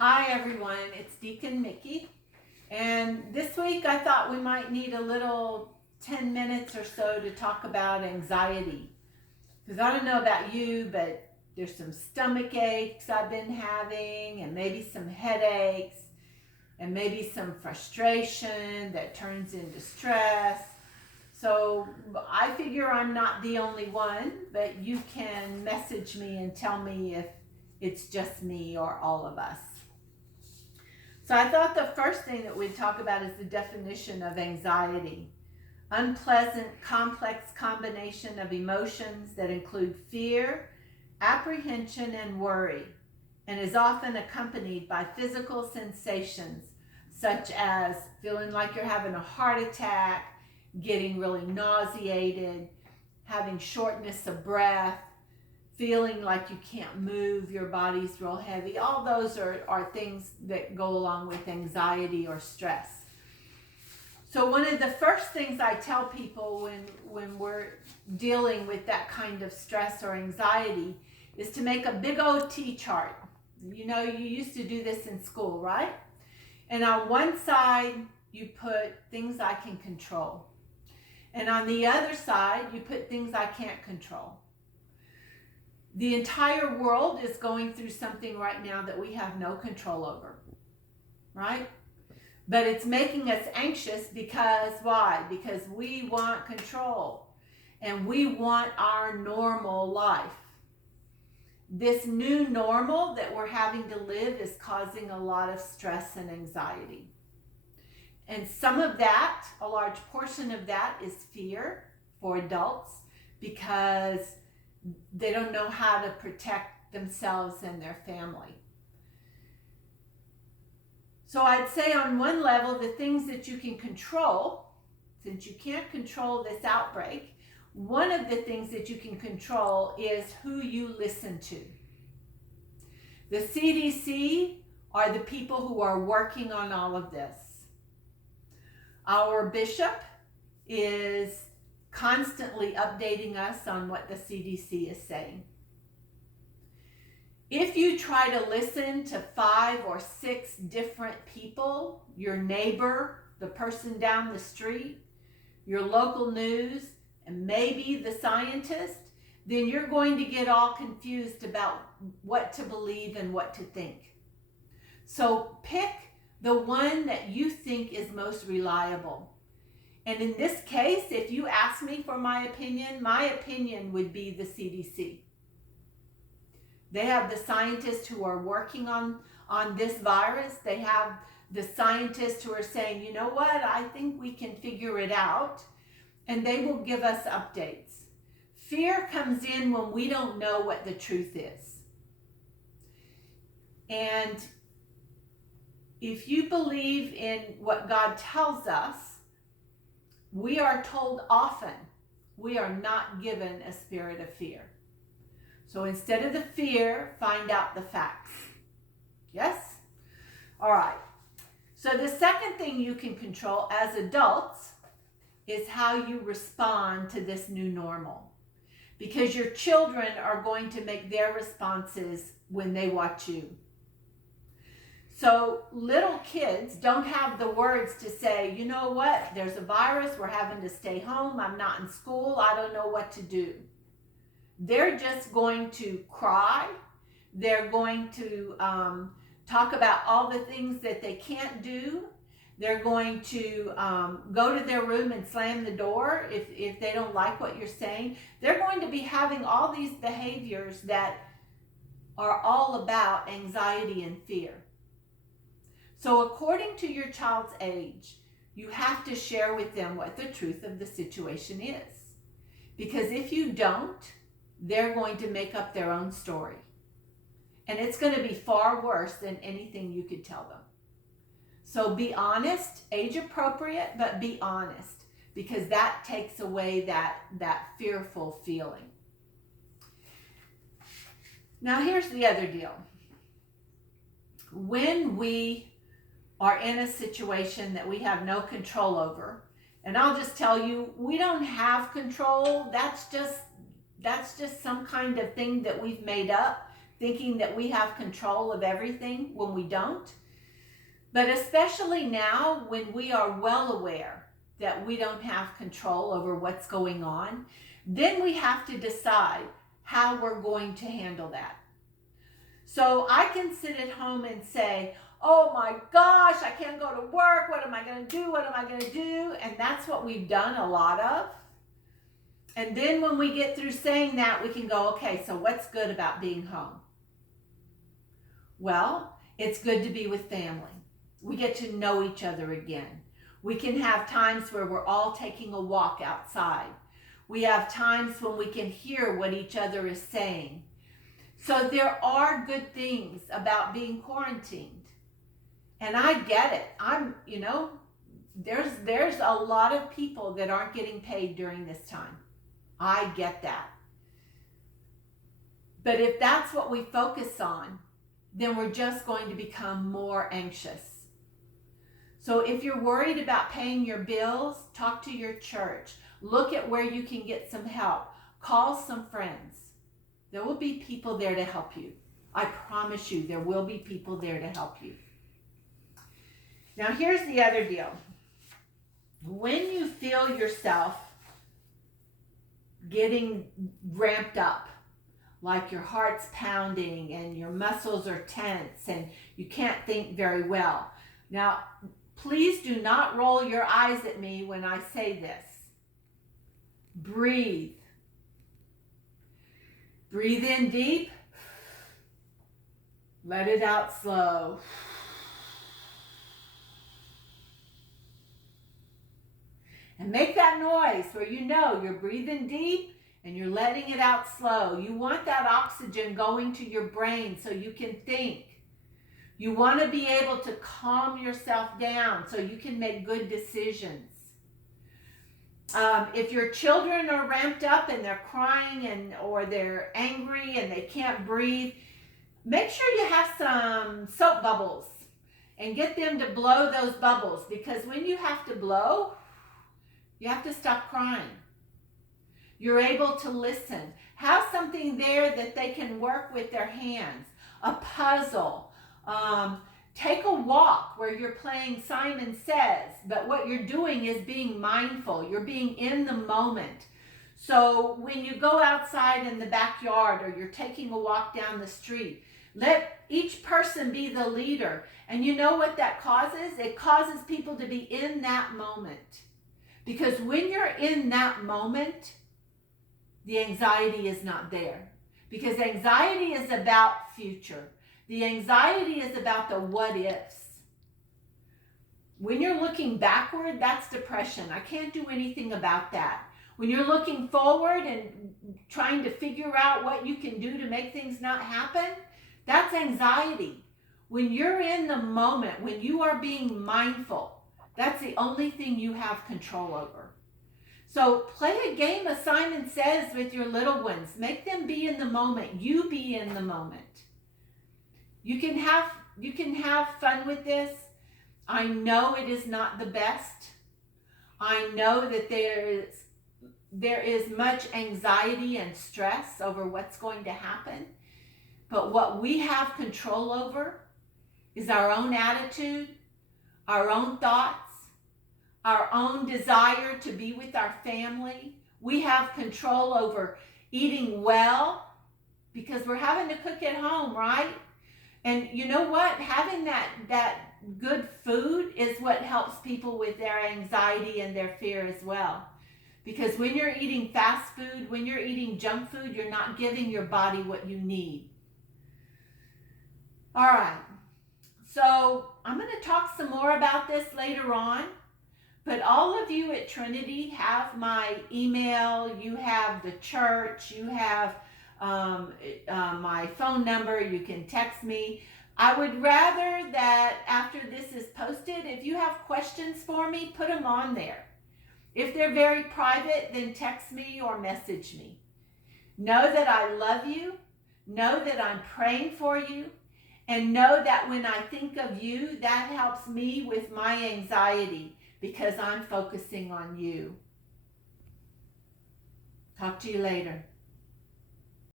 Hi everyone, it's Deacon Micki, and this week I thought we might need a little 10 minutes or so to talk about anxiety. Because I don't know about you, but there's some stomach aches I've been having, and maybe some headaches, and maybe some frustration that turns into stress. So I figure I'm not the only one, but you can message me and tell me if it's just me or all of us. So I thought the first thing that we'd talk about is the definition of anxiety. Unpleasant, complex combination of emotions that include fear, apprehension, and worry, and is often accompanied by physical sensations such as feeling like you're having a heart attack, getting really nauseated, having shortness of breath, feeling like you can't move, your body's real heavy. All those are things that go along with anxiety or stress. So one of the first things I tell people when we're dealing with that kind of stress or anxiety is to make a big old T chart. You know, you used to do this in school, right? And on one side, you put things I can control. And on the other side, you put things I can't control. The entire world is going through something right now that we have no control over, right? But it's making us anxious because why? Because we want control and we want our normal life. This new normal that we're having to live is causing a lot of stress and anxiety. And some of that, a large portion of that, is fear for adults because they don't know how to protect themselves and their family. So I'd say on one level, the things that you can control, since you can't control this outbreak, one of the things that you can control is who you listen to. The CDC are the people who are working on all of this. Our bishop is constantly updating us on what the CDC is saying. If you try to listen to 5 or 6 different people, your neighbor, the person down the street, your local news, and maybe the scientist, then you're going to get all confused about what to believe and what to think. So pick the one that you think is most reliable. And in this case, if you ask me for my opinion would be the CDC. They have the scientists who are working on this virus. They have the scientists who are saying, you know what, I think we can figure it out. And they will give us updates. Fear comes in when we don't know what the truth is. And if you believe in what God tells us, we are told often we are not given a spirit of fear. So instead of the fear, find out the facts. Yes? All right. So the second thing you can control as adults is how you respond to this new normal. Because your children are going to make their responses when they watch you. So little kids don't have the words to say, you know what, there's a virus, we're having to stay home, I'm not in school, I don't know what to do. They're just going to cry. They're going to talk about all the things that they can't do. They're going to go to their room and slam the door if they don't like what you're saying. They're going to be having all these behaviors that are all about anxiety and fear. So according to your child's age, you have to share with them what the truth of the situation is. Because if you don't, they're going to make up their own story. And it's going to be far worse than anything you could tell them. So be honest, age appropriate, but be honest. Because that takes away that fearful feeling. Now here's the other deal. When we are in a situation that we have no control over, and I'll just tell you, we don't have control. That's just some kind of thing that we've made up thinking that we have control of everything when we don't. But especially now when we are well aware that we don't have control over what's going on, then we have to decide how we're going to handle that. So I can sit at home and say, oh my gosh, I can't go to work. What am I going to do? What am I going to do? And that's what we've done a lot of. And then when we get through saying that, we can go, okay, so what's good about being home? Well, it's good to be with family. We get to know each other again. We can have times where we're all taking a walk outside. We have times when we can hear what each other is saying. So there are good things about being quarantined. And I get it. There's a lot of people that aren't getting paid during this time. I get that. But if that's what we focus on, then we're just going to become more anxious. So if you're worried about paying your bills, talk to your church. Look at where you can get some help. Call some friends. There will be people there to help you. I promise you, there will be people there to help you. Now, here's the other deal. When you feel yourself getting ramped up, like your heart's pounding and your muscles are tense and you can't think very well. Now, please do not roll your eyes at me when I say this. Breathe. Breathe in deep. Let it out slow. And make that noise where you know you're breathing deep and you're letting it out slow. You want that oxygen going to your brain so you can think. You want to be able to calm yourself down so you can make good decisions. If your children are ramped up and they're crying or they're angry and they can't breathe, make sure you have some soap bubbles and get them to blow those bubbles, because when you have to blow, you have to stop crying. You're able to listen. Have something there that they can work with their hands. A puzzle. Take a walk where you're playing Simon Says, but what you're doing is being mindful. You're being in the moment. So when you go outside in the backyard or you're taking a walk down the street, let each person be the leader. And you know what that causes? It causes people to be in that moment. Because when you're in that moment, the anxiety is not there. Because anxiety is about future. The anxiety is about the what ifs. When you're looking backward, that's depression. I can't do anything about that. When you're looking forward and trying to figure out what you can do to make things not happen, that's anxiety. When you're in the moment, when you are being mindful, that's the only thing you have control over. So play a game of Simon Says with your little ones. Make them be in the moment. You be in the moment. You can have fun with this. I know it is not the best. I know that there is much anxiety and stress over what's going to happen. But what we have control over is our own attitude, our own thoughts, our own desire to be with our family. We have control over eating well because we're having to cook at home, right? And you know what? Having that good food is what helps people with their anxiety and their fear as well. Because when you're eating fast food, when you're eating junk food, you're not giving your body what you need. All right. So I'm going to talk some more about this later on. But all of you at Trinity have my email. You have the church. You have my phone number. You can text me. I would rather that after this is posted, if you have questions for me, put them on there. If they're very private, then text me or message me. Know that I love you. Know that I'm praying for you. And know that when I think of you, that helps me with my anxiety because I'm focusing on you. Talk to you later.